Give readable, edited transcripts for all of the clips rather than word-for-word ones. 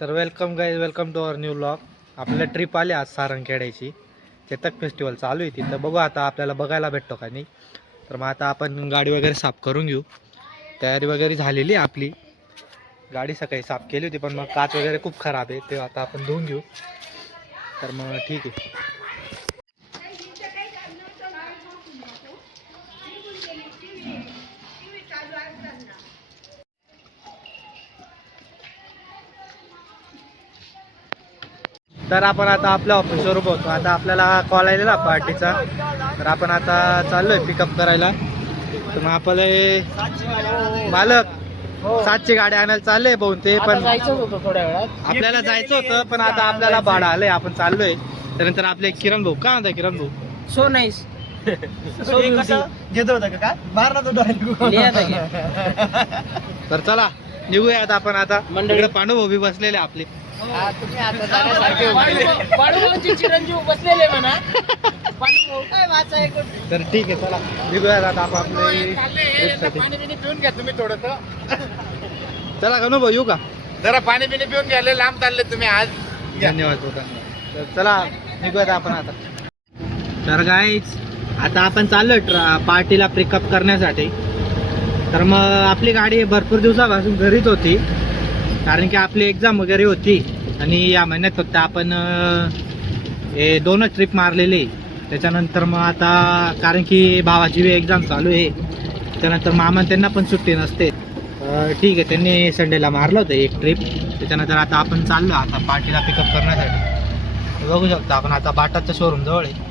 तर welcome guys, welcome to our new vlog. आपल्याला trip आली आज सारंगखेड्याची. चेतक फेस्टिवल चालू आहे तिथं. बघू आता आपल्याला बघायला भेटतो का नाही. तर मग आता आपण गाडी वगैरे साफ करून घेऊ. तयारी वगैरे झालेली आहे आपली. गाडी सकाळी साफ केली होती पण मग काच वगैरे खूप खराब आहे, ते आता आपण धुवून घेऊ. तर मग ठीक आहे. तर आपण आता आपल्या ऑफिसवर उभं होतो. आता आपल्याला कॉल आलेला पार्टीचा, तर आपण आता चाललोय पिकअप करायला. तर मग आपल्याला मालक 7ची गाडी आणायला चालले भाऊन ते पण थोड्या वेळात आपल्याला जायचं होतं, पण आता आपल्याला भाडं आलंय, आपण चाललोय. त्यानंतर आपले किरण भाऊ काय म्हणता. किरण भाऊ सो नाईस घेत होता का मारला तो तर चला निघूया आता आपण. आता मंडळी पांडू भाऊ बी बसलेले आपले. तुम्ही आता जाण्यासारखे चिरंजीव बसलेले म्हणा. तर ठीक आहे, चला निघूया आता आपण पाणी बिणी पिऊन घ्या तुम्ही थोडस. चला गणू भाऊ येऊ का. जरा पाणी बिणी पिऊन घ्यायला लांब चालले तुम्ही आज. धन्यवाद होता. तर चला निघूया आपण आता. तर गाईज आता आपण चाललोय पार्टीला पिकअप करण्यासाठी. तर मग आपली गाडी भरपूर दिवसापासून घरीच होती, कारण की आपली एक्झाम वगैरे होती आणि या महिन्यात फक्त आपण हे 2च ट्रिप मारलेले. त्याच्यानंतर मग आता कारण की भावाची बी एक्झाम चालू आहे, त्याच्यानंतर मामा त्यांना पण सुट्टी नसते. ठीक आहे, त्यांनी संडेला मारलं होतं एक ट्रिप. त्याच्यानंतर आता आपण चाललो आता पार्टीला पिकअप करण्यासाठी. बघू शकता आपण आता बाटाचं शोरूम जवळ आहे.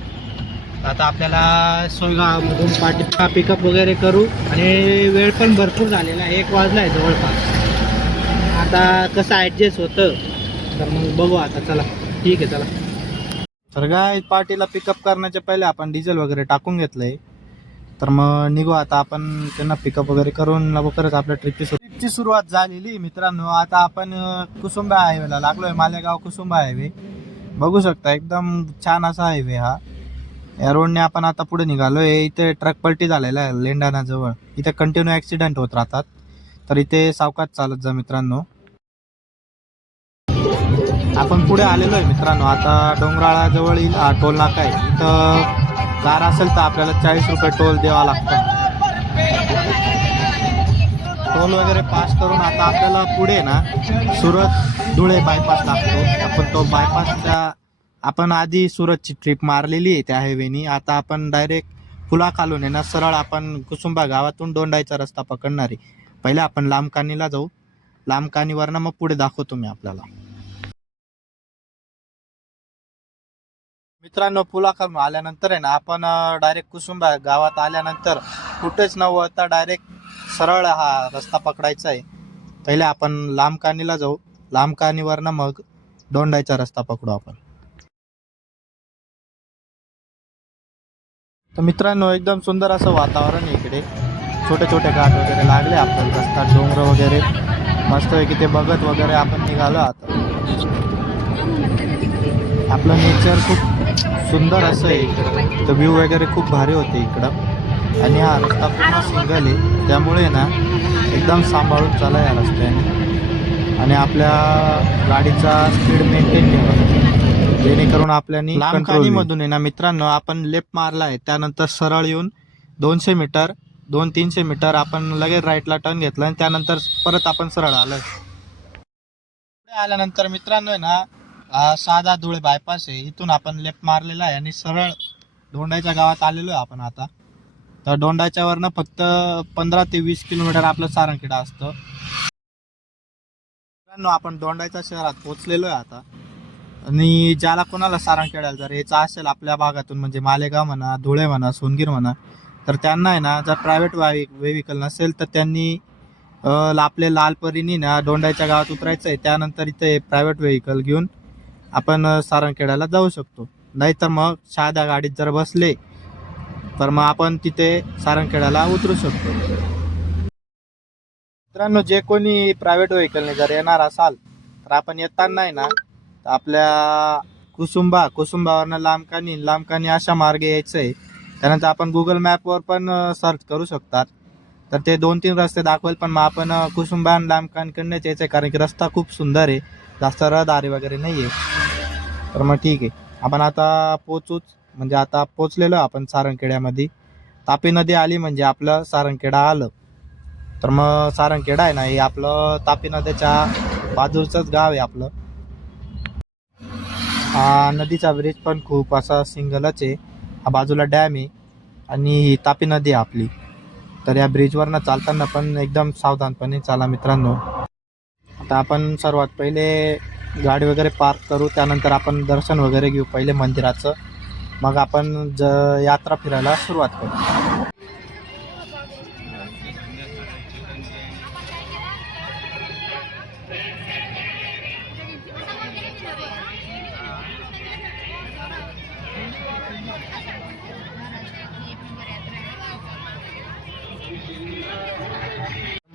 आता आपल्याला सोयगावमधून पार्टीचा पिकअप वगैरे करू आणि वेळ पण भरपूर झालेला आहे, 1 वाजला आहे जवळपास. आता कसं ॲडजस्ट होतं तर मग बघू आता. चला ठीक आहे, चला. तर काय पार्टीला पिकअप करण्याच्या पहिले आपण डिझेल वगैरे टाकून घेतलंय. तर मग निघू आता आपण त्यांना पिकअप वगैरे करून लवकरच आपल्या ट्रिपची सुरुवात झालेली मित्रांनो. आता आपण कुसुंबा हायवेला लागलोय. मालेगाव कुसुंबा हायवे बघू शकता, एकदम छान असा हायवे हा. या रोडने आपण आता पुढे निघालोय. इथे ट्रक पलटी झालेला आहे लेंडानाजवळ. इथे कंटिन्यू ॲक्सिडेंट होत राहतात, तर इथे सावकाश चालत जा मित्रांनो. आपण पुढे आलेलो आहे मित्रांनो. आता डोंगराळा जवळ हा टोल नाका आहे. इथं कार असेल तर आपल्याला 40 रुपये टोल द्यावा लागतो. टोल वगैरे पास करून आता आपल्याला पुढे ना सुरत धुळे बायपास लागतो. आपण तो बायपासच्या आपण आधी सुरतची ट्रिप मारलेली आहे त्या हायवेनी. आता आपण डायरेक्ट पुलाखालून आहे ना सरळ आपण कुसुंबा गावातून दोंडाईचा रस्ता पकडणार आहे. पहिले आपण लांबकानीला जाऊ. लांबकानीवरनं मग पुढे दाखवतो मी आपल्याला. मित्रांनो पुलाखालून आल्यानंतर आहे ना आपण डायरेक्ट कुसुंबा गावात आल्यानंतर कुठेच न वळता डायरेक्ट सरळ हा रस्ता पकडायचा आहे. पहिले आपण लांबकानीला जाऊ. लांबकानीवरनं मग दोंडाईचा रस्ता पकडू आपण. तर मित्रांनो एकदम सुंदर असं वातावरण आहे इकडे. छोटे छोटे घाट वगैरे लागले आपल्याला रस्त्यात, डोंगर वगैरे मस्त आहे की ते बघत वगैरे आपण निघालो आता. आपलं नेचर खूप सुंदर असं आहे इकडं. तर व्ह्यू वगैरे खूप भारी होते इकडं. आणि हा रस्ता पूर्ण सिंगल आहे, त्यामुळे ना एकदम सांभाळून चाला या रस्त्याने. आणि आपल्या गाडीचा स्पीड मेंटेन ठेवा, जेणेकरून आपल्यानी लांबकानीमधून आहे ना मित्रांनो आपण लेफ्ट मारला आहे. त्यानंतर सरळ येऊन 200 मीटर 200-300 मीटर आपण लगेच राईटला टर्न घेतला आणि त्यानंतर परत आपण सरळ आलो. पुढे आल्यानंतर मित्रांनो आहे ना साधा धुळे बायपास आहे. इथून आपण लेफ्ट मारलेला आहे आणि सरळ दोंडाईच्या गावात आलेलो आहे आपण आता. तर दोंडाच्यावरनं फक्त 15 ते 20 किलोमीटर आपलं सारंगखेडा असतं. मित्रांनो आपण दोंडाईच्या शहरात पोहोचलेलो आहे आता. आणि ज्याला कोणाला सारंगखेड्याला जर यायचं असेल आपल्या भागातून, म्हणजे मालेगाव म्हणा, धुळे म्हणा, सोनगीर म्हणा, तर त्यांना आहे ना जर प्रायव्हेट व्हेविकल नसेल तर त्यांनी आपले लालपरीनी ना दोंडाईच्या गावात उतरायचं आहे. त्यानंतर इथे प्रायव्हेट व्हेविकल घेऊन आपण सारंगखेड्याला जाऊ शकतो. नाहीतर मग साध्या गाडीत जर बसले तर मग आपण तिथे सारंगखेड्याला उतरू शकतो. मित्रांनो जे कोणी प्रायव्हेट व्हेकलने जर येणार असाल तर आपण येताना आहे ना आपल्या कुसुंबावरनं लांबकानी अशा मार्गे यायचं आहे. त्यानंतर आपण गुगल मॅपवर पण सर्च करू शकतात, तर ते 2-3 रस्ते दाखवेल. पण मग आपण कुसुंबा आणि लांबकानीकडनंच यायचं आहे, कारण की रस्ता खूप सुंदर आहे. जास्त रहदारी वगैरे नाही आहे. तर मग ठीक आहे, आपण आता पोचूच, म्हणजे आता पोचलेलो आपण सारंगखेड्यामध्ये. तापी नदी आली म्हणजे आपलं सारंगखेडा आलं. तर मग सारंगखेडा आहे ना, हे आपलं तापी नद्याच्या बाजूचंच गाव आहे आपलं. हा नदीचा ब्रिज पण खूप असा सिंगलच आहे. हा बाजूला डॅम आहे आणि ही तापी नदी आहे आपली. तर या ब्रिजवरनं चालताना पण एकदम सावधानपणे चाला मित्रांनो. आता आपण सर्वात पहिले गाडी वगैरे पार्क करू, त्यानंतर आपण दर्शन वगैरे घेऊ पहिले मंदिराचं, मग आपण यात्रा फिरायला सुरुवात करू.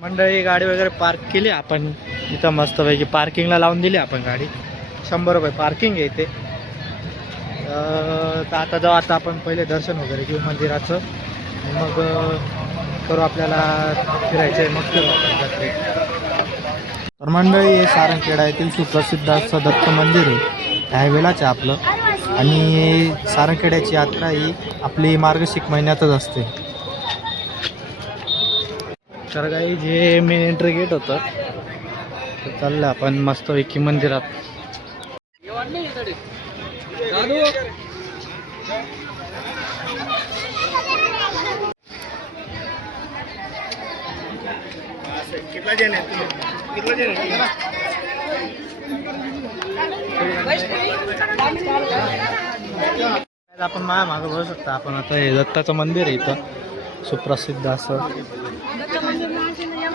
मंडळी गाडी वगैरे पार्क केली आपण इथं मस्तपैकी, पार्किंगला लावून दिली आपण गाडी. 100 रुपये पार्किंग आहे इथे. तर आता जाऊ, आता आपण पहिले दर्शन वगैरे घेऊ मंदिराचं, मग करू, आपल्याला फिरायचं आहे मग फिरू आपण जत्रेत. तर मंडळी हे सारंगखेडा येथील सुप्रसिद्ध असं दत्त मंदिर आहे, हायवेलाच आहे आपलं. आणि सारंगखेड्याची यात्रा ही आपली मार्गशीर्ष महिन्यातच असते. तर काही जे मेन एंट्री गेट होतं तर चाललं आपण मस्तपैकी मंदिरात. आपण माझ्या मागं बघू शकता आपण. आता हे दत्ताचं मंदिर आहे इथं सुप्रसिद्ध असं.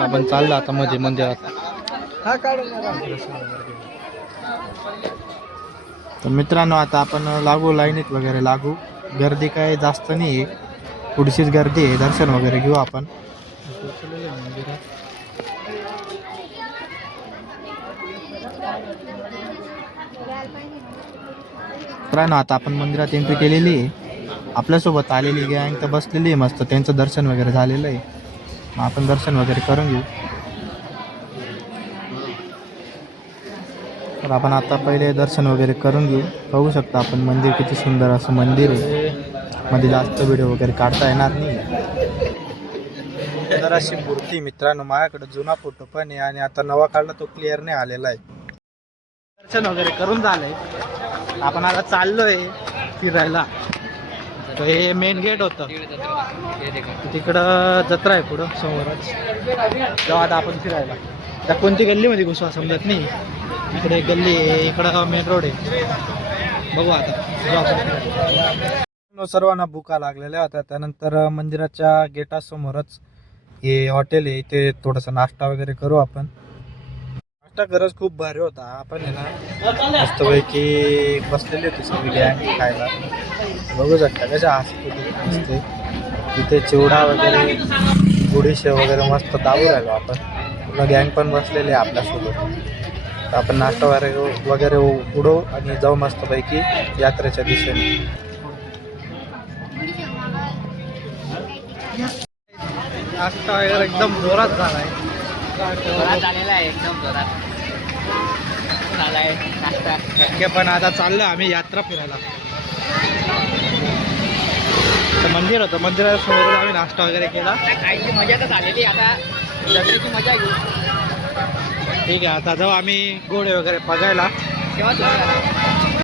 आपण चाललो आता मध्ये मंदिरात. तर मित्रांनो आता आपण लागू, लाईनीत वगैरे लागू. गर्दी काय जास्त नाही आहे, थोडीशीच गर्दी आहे. दर्शन वगैरे घेऊ आपण. मित्रांनो आता आपण मंदिरात एंट्री केलेली आहे. आपल्यासोबत आलेली गँग तर बसलेली आहे मस्त, त्यांचं दर्शन वगैरे झालेलं आहे. मग आपण दर्शन वगैरे करून घेऊ. तर आपण आता पहिले दर्शन वगैरे करून घेऊ. बघू शकता आपण मंदिर किती सुंदर असं मंदिर आहे. मध्ये जास्त व्हिडिओ वगैरे काढता येणार नाही. तर अशी मूर्ती मित्रांनो, माझ्याकडे जुना फोटो पण आहे आणि आता नवा काढला तो क्लिअर नाही आलेला आहे. दर्शन वगैरे करून झालंय, आपण आता चाललोय फिरायला. तर हे मेन गेट होतं, तिकडं जत्रा आहे पुढं समोरच. जेव्हा आता आपण फिरायला त्या कोणती गल्लीमध्ये घुसवा समजत नाही. इकडे एक गल्ली आहे, इकडं मेन रोड आहे. बघू आता. सर्वांना भुका लागलेल्या होत्या. त्यानंतर मंदिराच्या गेटासमोरच हे हॉटेल आहे, इथे थोडासा नाश्ता वगैरे करू आपण. नाश्ता खरंच खूप भारी होता. आपण आहे ना मस्तपैकी बसलेली होती सगळी गँग खायला. बघू शकता कशा असते. इथे चिवडा वगैरे, गुडीशे वगैरे मस्त दाबू राहिलो आपण. पूर्ण गँग पण बसलेले आहे आपल्यासोबत. तर आपण नाश्ता वगैरे उडवू आणि जाऊ मस्तपैकी यात्रेच्या दिशेने. नाश्ता वगैरे एकदम जोरात झाला आहे. एकदम जोरात झालाय नाश्ता. पण आता चाललो आम्ही यात्रा फिरायला. तर मंदिर होतं, मंदिरासमोर आम्ही नाश्ता वगैरे केला. खायची मजा तर झालेली, आता जत्रेची मजा घेऊ. ठीक आहे, आता जाऊ आम्ही घोडे वगैरे बघायला.